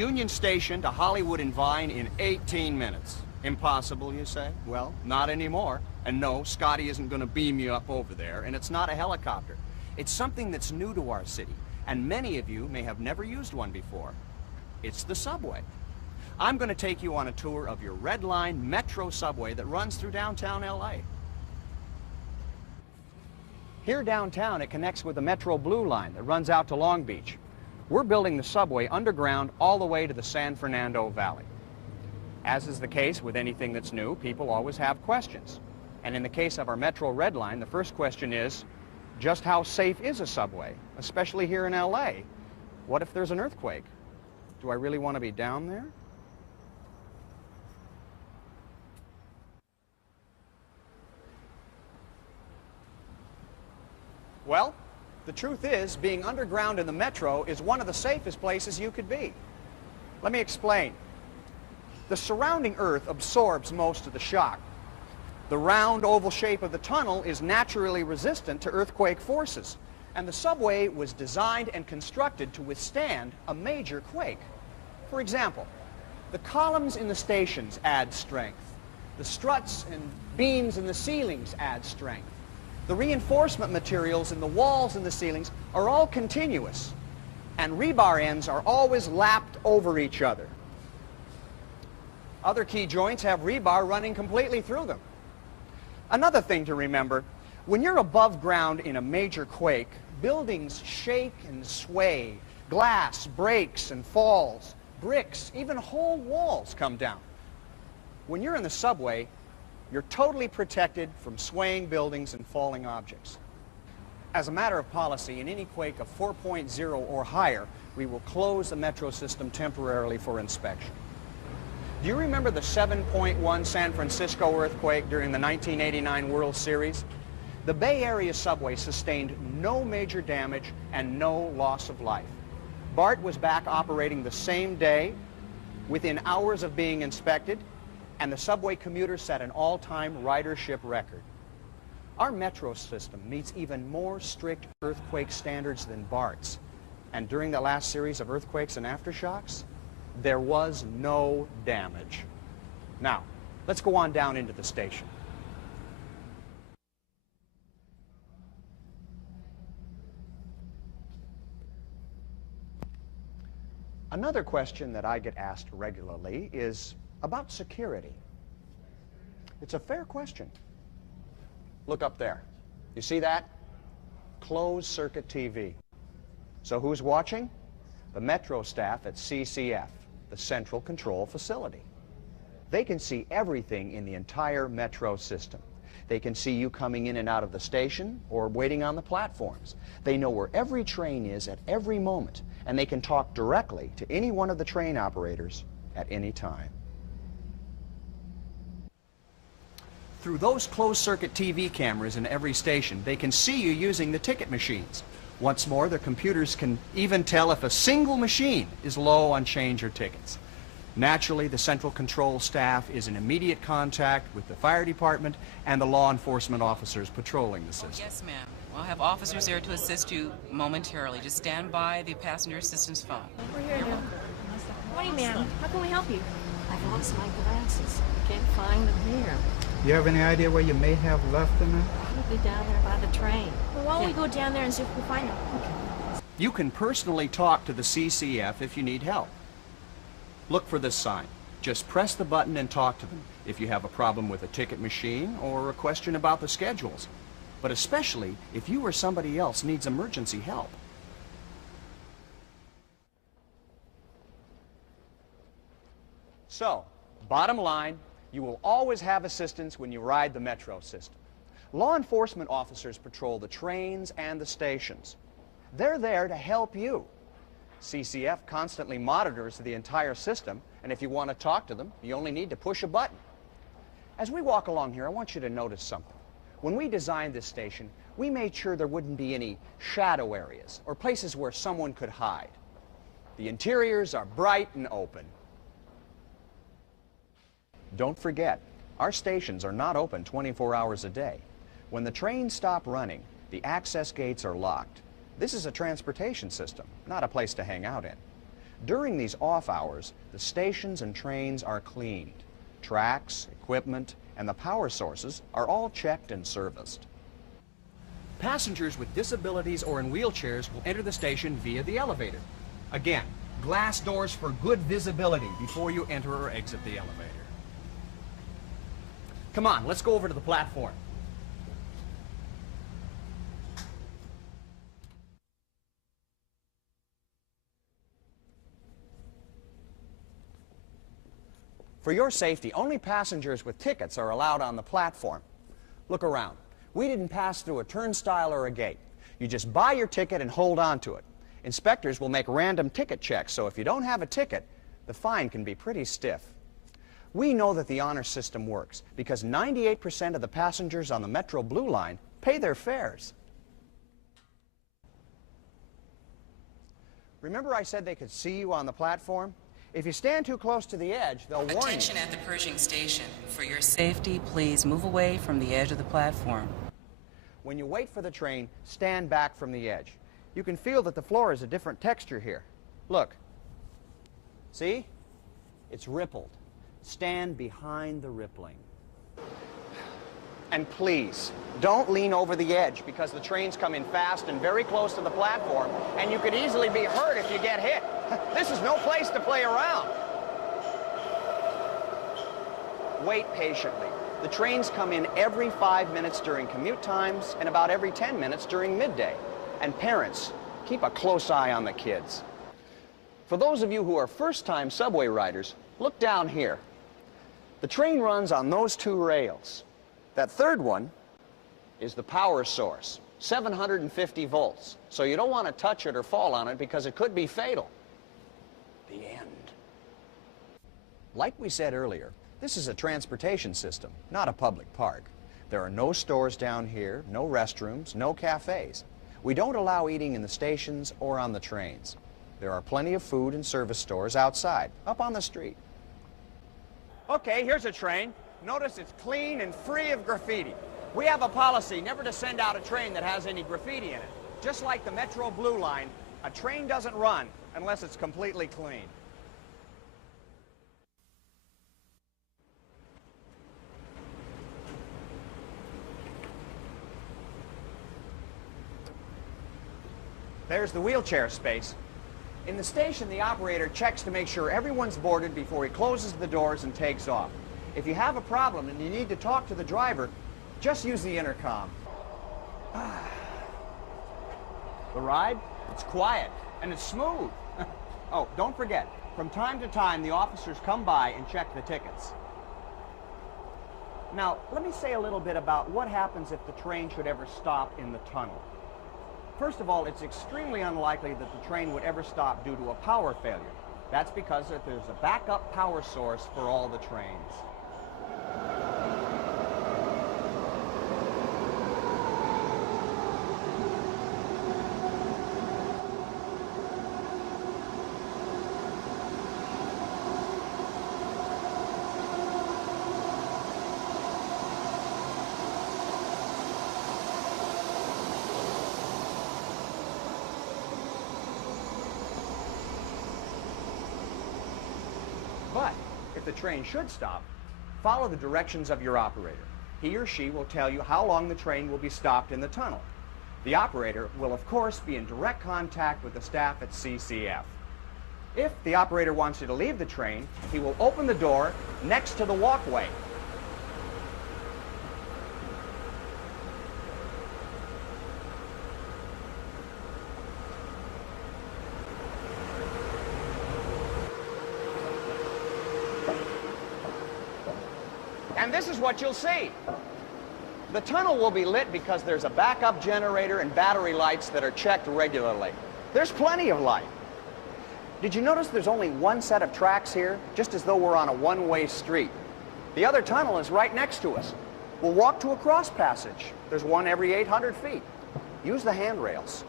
Union Station to Hollywood and Vine in 18 minutes. Impossible, you say? Well, not anymore. And no, Scotty isn't going to beam you up over there, and it's not a helicopter. It's something that's new to our city, and many of you may have never used one before. It's the subway. I'm going to take you on a tour of your Red Line Metro subway that runs through downtown LA. Here downtown, it connects with the Metro Blue Line that runs out to Long Beach. We're building the subway underground all the way to the San Fernando Valley. As is the case with anything that's new, people always have questions. And in the case of our Metro Red Line, the first question is, just how safe is a subway, especially here in LA? What if there's an earthquake? Do I really want to be down there? Well, the truth is, being underground in the Metro is one of the safest places you could be. Let me explain. The surrounding earth absorbs most of the shock. The round oval shape of the tunnel is naturally resistant to earthquake forces, and the subway was designed and constructed to withstand a major quake. For example, the columns in the stations add strength. The struts and beams in the ceilings add strength. The reinforcement materials in the walls and the ceilings are all continuous, and rebar ends are always lapped over each other. Other key joints have rebar running completely through them. Another thing to remember, when you're above ground in a major quake, buildings shake and sway, glass breaks and falls, bricks, even whole walls come down. When you're in the subway, you're totally protected from swaying buildings and falling objects. As a matter of policy, in any quake of 4.0 or higher, we will close the metro system temporarily for inspection. Do you remember the 7.1 San Francisco earthquake during the 1989 World Series? The Bay Area subway sustained no major damage and no loss of life. BART was back operating the same day, within hours of being inspected, and the subway commuters set an all-time ridership record. Our metro system meets even more strict earthquake standards than BART's. And during the last series of earthquakes and aftershocks, there was no damage. Now, let's go on down into the station. Another question that I get asked regularly is about security. It's a fair question. Look up there. You see that? Closed circuit TV. So who's watching? The Metro staff at CCF, the Central Control Facility. They can see everything in the entire Metro system. They can see you coming in and out of the station or waiting on the platforms. They know where every train is at every moment, and they can talk directly to any one of the train operators at any time. Through those closed-circuit TV cameras in every station, they can see you using the ticket machines. Once more, their computers can even tell if a single machine is low on change or tickets. Naturally, the central control staff is in immediate contact with the fire department and the law enforcement officers patrolling the system. Yes, ma'am. I'll have officers there to assist you momentarily. Just stand by the passenger assistance phone. We're here now. Morning, ma'am. How can we help you? I've lost my glasses. I can't find them here. You have any idea where you may have left them? They'll be down there by the train. Well, why don't we go down there and see if we can find them? You can personally talk to the CCF if you need help. Look for this sign. Just press the button and talk to them if you have a problem with a ticket machine or a question about the schedules. But especially if you or somebody else needs emergency help. So, bottom line, you will always have assistance when you ride the metro system. Law enforcement officers patrol the trains and the stations. They're there to help you. CCF constantly monitors the entire system, and if you want to talk to them, you only need to push a button. As we walk along here, I want you to notice something. When we designed this station, we made sure there wouldn't be any shadow areas or places where someone could hide. The interiors are bright and open. Don't forget, our stations are not open 24 hours a day. When the trains stop running, the access gates are locked. This is a transportation system, not a place to hang out in. During these off hours, the stations and trains are cleaned. Tracks, equipment, and the power sources are all checked and serviced. Passengers with disabilities or in wheelchairs will enter the station via the elevator. Again, glass doors for good visibility before you enter or exit the elevator. Come on, let's go over to the platform. For your safety, only passengers with tickets are allowed on the platform. Look around. We didn't pass through a turnstile or a gate. You just buy your ticket and hold on to it. Inspectors will make random ticket checks, so if you don't have a ticket, the fine can be pretty stiff. We know that the honor system works because 98% of the passengers on the Metro Blue Line pay their fares. Remember I said they could see you on the platform? If you stand too close to the edge, they'll warn you. Attention at the Pershing station. For your safety, please move away from the edge of the platform. When you wait for the train, stand back from the edge. You can feel that the floor is a different texture here. Look. See? It's rippled. Stand behind the rippling. And please, don't lean over the edge because the trains come in fast and very close to the platform, and you could easily be hurt if you get hit. This is no place to play around. Wait patiently. The trains come in every 5 minutes during commute times and about every 10 minutes during midday. And parents, keep a close eye on the kids. For those of you who are first-time subway riders, look down here. The train runs on those two rails. That third one is the power source, 750 volts. So you don't want to touch it or fall on it because it could be fatal. The end. Like we said earlier, this is a transportation system, not a public park. There are no stores down here, no restrooms, no cafes. We don't allow eating in the stations or on the trains. There are plenty of food and service stores outside, up on the street. Okay, here's a train. Notice it's clean and free of graffiti. We have a policy never to send out a train that has any graffiti in it. Just like the Metro Blue Line, a train doesn't run unless it's completely clean. There's the wheelchair space. In the station, the operator checks to make sure everyone's boarded before he closes the doors and takes off. If you have a problem and you need to talk to the driver, just use the intercom. The ride? It's quiet and it's smooth. Oh, don't forget, from time to time, the officers come by and check the tickets. Now, let me say a little bit about what happens if the train should ever stop in the tunnel. First of all, it's extremely unlikely that the train would ever stop due to a power failure. That's because there's a backup power source for all the trains. But if the train should stop, follow the directions of your operator. He or she will tell you how long the train will be stopped in the tunnel. The operator will, of course, be in direct contact with the staff at CCF. If the operator wants you to leave the train, he will open the door next to the walkway. And this is what you'll see. The tunnel will be lit because there's a backup generator and battery lights that are checked regularly. There's plenty of light. Did you notice there's only one set of tracks here, just as though we're on a one-way street? The other tunnel is right next to us. We'll walk to a cross passage. There's one every 800 feet. Use the handrails.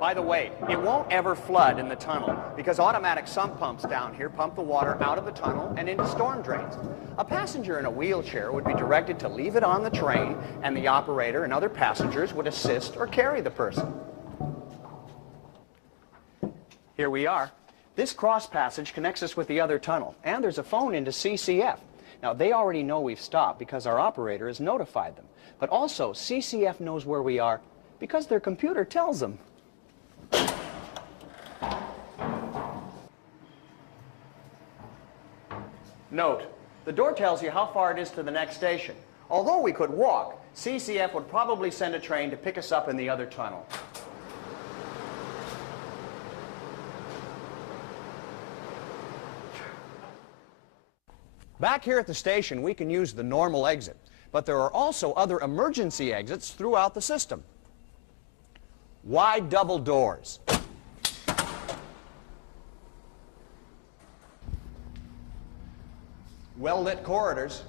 By the way, it won't ever flood in the tunnel because automatic sump pumps down here pump the water out of the tunnel and into storm drains. A passenger in a wheelchair would be directed to leave it on the train, and the operator and other passengers would assist or carry the person. Here we are. This cross passage connects us with the other tunnel, and there's a phone into CCF. Now, they already know we've stopped because our operator has notified them. But also, CCF knows where we are because their computer tells them. Note, the door tells you how far it is to the next station. Although we could walk, CCF would probably send a train to pick us up in the other tunnel. Back here at the station, we can use the normal exit, but there are also other emergency exits throughout the system. Wide double doors. Well-lit corridors.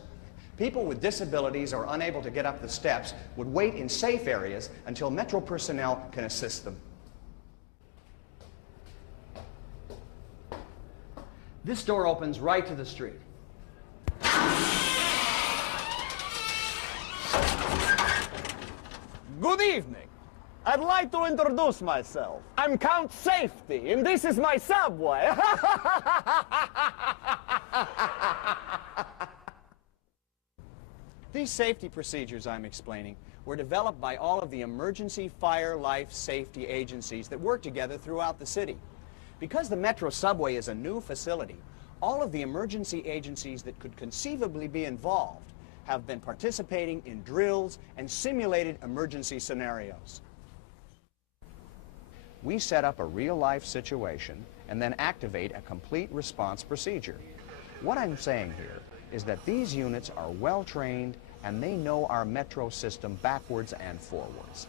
People with disabilities or unable to get up the steps would wait in safe areas until Metro personnel can assist them. This door opens right to the street. Good evening. I'd like to introduce myself. I'm Count Safety, and this is my subway. These safety procedures I'm explaining were developed by all of the emergency fire, life, safety agencies that work together throughout the city. Because the Metro subway is a new facility, all of the emergency agencies that could conceivably be involved have been participating in drills and simulated emergency scenarios. We set up a real-life situation and then activate a complete response procedure. What I'm saying here is that these units are well-trained and they know our Metro system backwards and forwards.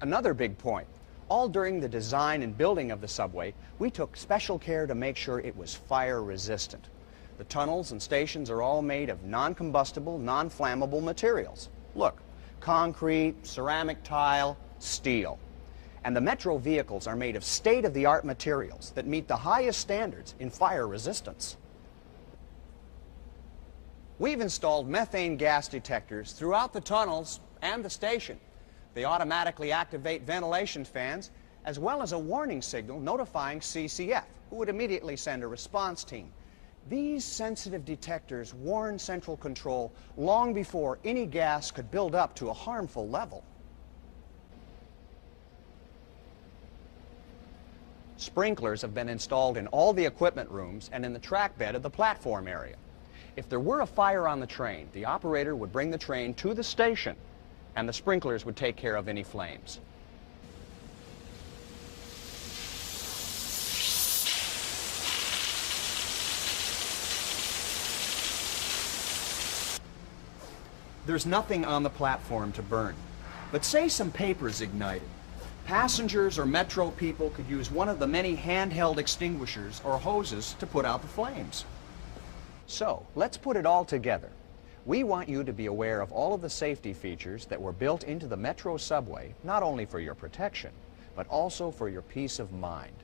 Another big point. All during the design and building of the subway, we took special care to make sure it was fire resistant. The tunnels and stations are all made of non-combustible, non-flammable materials. Look, concrete, ceramic tile, steel. And the Metro vehicles are made of state-of-the-art materials that meet the highest standards in fire resistance. We've installed methane gas detectors throughout the tunnels and the station. They automatically activate ventilation fans, as well as a warning signal notifying CCF, who would immediately send a response team. These sensitive detectors warn Central Control long before any gas could build up to a harmful level. Sprinklers have been installed in all the equipment rooms and in the track bed of the platform area. If there were a fire on the train, the operator would bring the train to the station and the sprinklers would take care of any flames. There's nothing on the platform to burn, but say some paper's ignited. Passengers or Metro people could use one of the many handheld extinguishers or hoses to put out the flames. So, let's put it all together. We want you to be aware of all of the safety features that were built into the Metro subway, not only for your protection, but also for your peace of mind.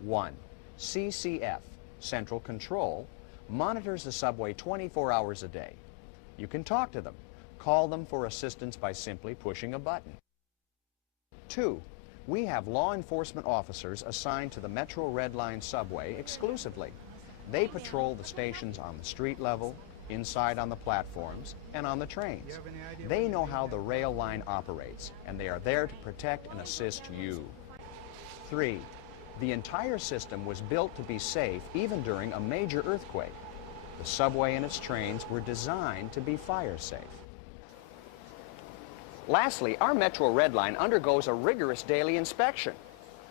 1. CCF, Central Control, monitors the subway 24 hours a day. You can talk to them. Call them for assistance by simply pushing a button. 2. We have law enforcement officers assigned to the Metro Red Line subway exclusively. They patrol the stations on the street level, inside on the platforms, and on the trains. They know how the rail line operates, and they are there to protect and assist you. 3. The entire system was built to be safe even during a major earthquake. The subway and its trains were designed to be fire safe. Lastly, our Metro Red Line undergoes a rigorous daily inspection.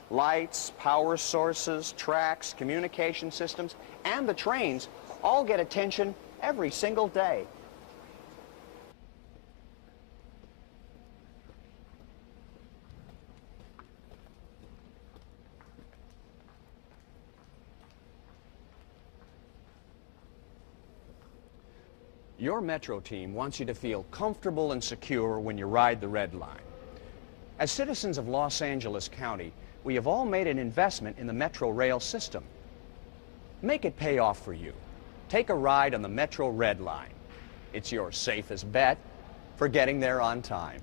Lights, power sources, tracks, communication systems, and the trains all get attention every single day. Your Metro team wants you to feel comfortable and secure when you ride the Red Line. As citizens of Los Angeles County, we have all made an investment in the Metro rail system. Make it pay off for you. Take a ride on the Metro Red Line. It's your safest bet for getting there on time.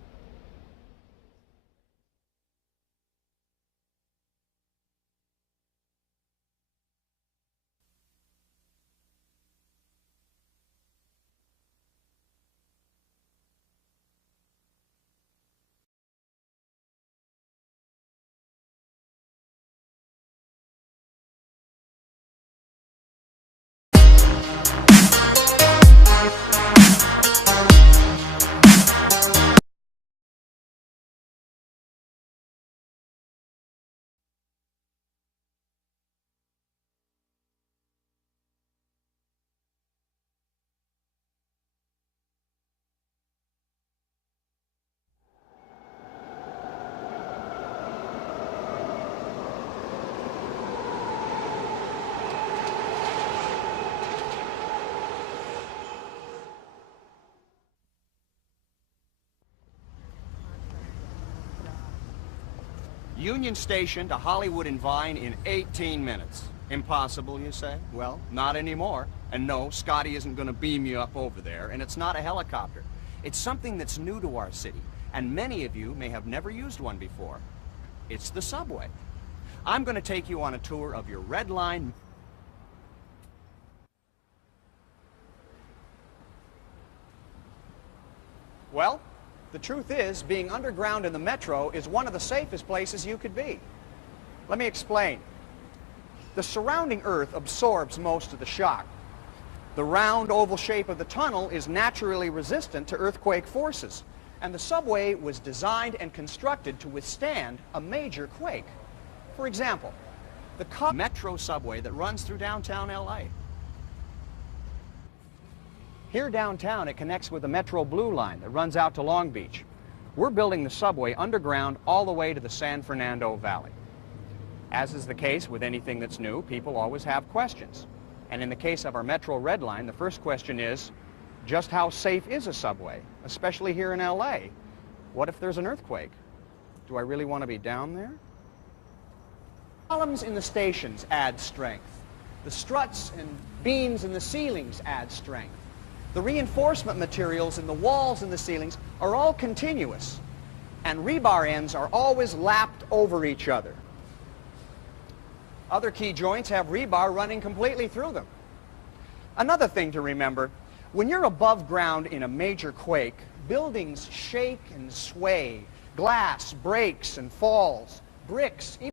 Union Station to Hollywood and Vine in 18 minutes. Impossible, you say? Well, not anymore. And no, Scotty isn't going to beam you up over there, and it's not a helicopter. It's something that's new to our city, and many of you may have never used one before. It's the subway. I'm going to take you on a tour of your Red Line. Well, the truth is, being underground in the metro is one of the safest places you could be. Let me explain. The surrounding earth absorbs most of the shock. The round oval shape of the tunnel is naturally resistant to earthquake forces, and the subway was designed and constructed to withstand a major quake. For example, the metro subway that runs through downtown LA. Here downtown, it connects with the Metro Blue Line that runs out to Long Beach. We're building the subway underground all the way to the San Fernando Valley. As is the case with anything that's new, people always have questions. And in the case of our Metro Red Line, the first question is, just how safe is a subway, especially here in LA? What if there's an earthquake? Do I really want to be down there? Columns in the stations add strength. The struts and beams in the ceilings add strength. The reinforcement materials in the walls and the ceilings are all continuous, and rebar ends are always lapped over each other. Other key joints have rebar running completely through them. Another thing to remember, when you're above ground in a major quake, buildings shake and sway, glass breaks and falls, bricks